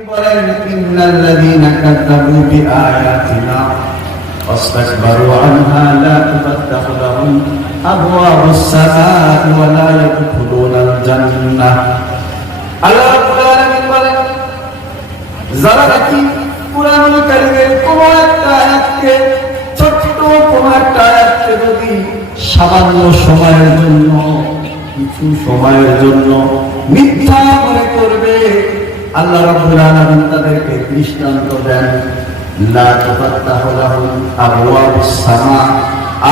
ইন্নাল্লাযীনা কাযযাবু বিআয়াতিনা ওয়াসতাকবারু আনহা লা তুফাত্তাহু লাহুম আবওয়াবুস সামা'i ওয়া লা ইয়াদখুলুনাল জান্নাহ। আল্লাহ রাব্বুল আলামিন বলেন, যারা নাকি কুরআনুল কারীমের কোন একটা আয়াতকে, ছোট্ট কোন একটা আয়াতকে যদি সামান্য সময়ের জন্য, কিছু সময়ের জন্য মিথ্যা মনে করবে, আল্লাহ রাব্বুল আলামিন তাদেরকে দৃষ্টান্ত দেন, লা তুফাত্তাহু লাহুম আবওয়াবুস সামা।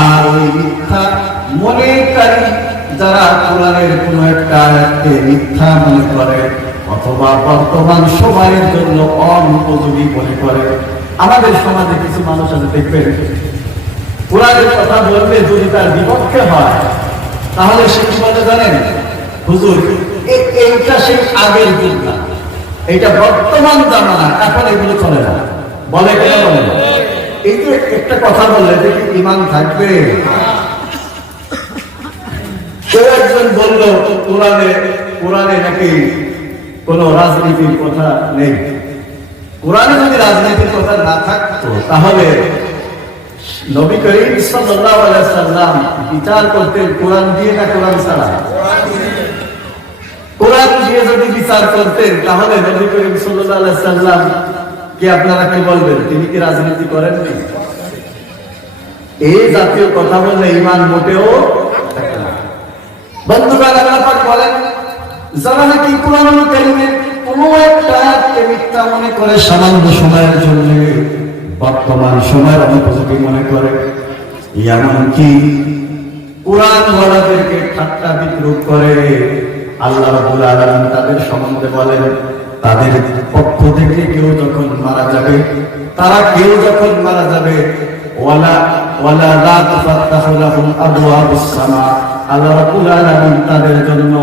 আর ওই মিথ্যা মনেকারী যারা কোরআনের কোনো একটা আয়াতকে মিথ্যা মনে করে অথবা বর্তমান সময়ের জন্য অনুপযোগী মনে করে, আমাদের সমাজে কিছু মানুষ আছে দেখবেন, কোরআনের কথা বললে যদি তার বিপক্ষে হয় তাহলে সে কি বলে জানেন? হুজুর, এইটা সেই আগের যুগ না, এইটা বর্তমান জামানা, এখন এগুলো চলে না। বলে কেন বলে? এই তো একটা কথা বললে যে কি ঈমান থাকবে? কেউ একজন বলল কোরআনে নাকি কোন রাজনীতির কথা নেই। কোরআনে যদি রাজনীতির কথা না থাকতো তাহলে নবী করিম সাল্লাল্লাহু আলাইহি ওয়াসাল্লাম বিচার করতেন কোরআন দিয়ে না কোরআন ছাড়া? কোরআন দিয়ে যদি বিচার করতেন তাহলে নবী করিম সাল্লাল্লাহু আলাইহি ওয়াসাল্লাম কি আপনারা কি বলবেন? তিনি কি রাজনীতি করেননি? এই জাতীয় কথা বললে ঈমান মোটেও থাকে না। বন্ধুগণ, আল্লাহ পাক বলেন, যারা নাকি কোরআনুল কারীমের কোন একটা আয়াতকে মিথ্যা মনে করে সামান্য সময়ের জন্য, বর্তমান সময়ের অনুপযোগী মনে করে, এমনকি কোরআন ওয়ালাদেরকে ঠাট্টা বিদ্রুপ করে, আল্লাহ রাব্বুল আলামিন তাদের সম্বন্ধে বলেন, তাদের পক্ষ থেকে কেউ যখন মারা যাবে, তারা কেউ যখন মারা যাবে, ওয়ালা লা তুফাত্তাহু লাহুম আবওয়াবুস সামা, আল্লাহ রাব্বুল আলামিন তাদের জন্য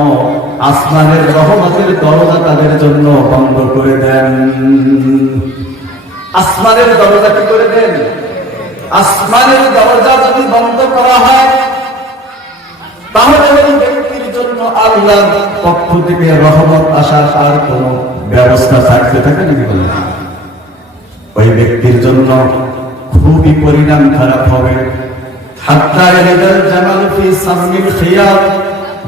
আসমানের রহমতের দরজা তাদের জন্য বন্ধ করে দেন। আসমানের দরজা কি করে দেন? আসমানের দরজা যদি বন্ধ করা হয় তাহলে ওই ব্যক্তির জন্য আল্লাহর পক্ষ থেকে রহমত আসার আর কোন ব্যবস্থা থাকতে থাকে নাকি? বলেন, ওই ব্যক্তির জন্য খুবই পরিণাম খারাপ হবে। হাত্তা ইয়ালিদাল জামাল ফি সামিল খিয়াম,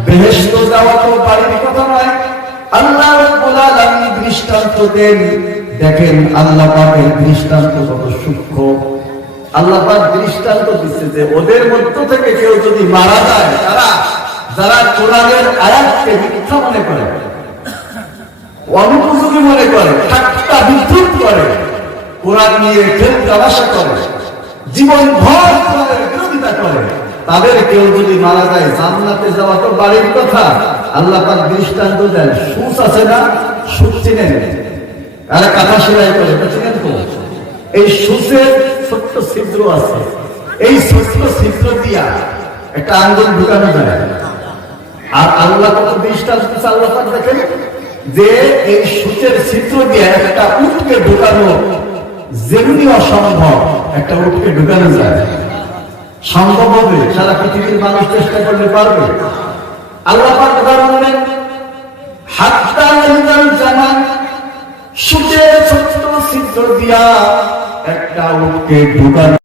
বেহেশত যাওয়া তো বাড়ির কথা নয়, আল্লাহ রাব্বুল আলামিন দৃষ্টান্ত দেন। দেখেন আল্লাহ পাকের দৃষ্টান্ত কত সূক্ষ্ম। আল্লাহ পাক দৃষ্টান্ত দিচ্ছে যে ওদের মধ্য থেকে কেউ যদি মারা যায়, যারা কোরআনের আয়াতকে মিথ্যা মনে করে, অনুপযোগী মনে করে, ঠাট্টা বিদ্রুপ করে, কোরআন নিয়ে ঠেল তামাশা করে, জীবন ভর কোরআনের বিরোধিতা করে, তাদের কেউ যদি মারা যায়, জান্নাতে যাওয়া তো বাড়ির কথা, আল্লাহ পাক দৃষ্টান্ত দেন। সুচ আছে না? সুচ চিনেন? আরে কাঁথা সেলাই করে, চিনেন তো? এই সুচের ছোট্ট ছিদ্র আছে, এই ছোট্ট ছিদ্র দিয়া একটা আঙ্গুল ঢুকানো যায়। আর আল্লাহ কত দৃষ্টান্ত দিচ্ছে, আল্লাহ পাক দেখেন যে এই সূচের ছিদ্র দিয়ে একটা উটকে ঢুকানো যেমনি অসম্ভব, একটা উটকে ঢুকানো যায়। সম্ভব হবে? সারা পৃথিবীর মানুষ চেষ্টা করলে পারবে? আল্লাহ পাক উদাহরণ দেন, হাত্তা ইয়ালিদাল জামাল, সূচের ছোট্ট ছিদ্র দিয়া একটা উটকে ঢুকানো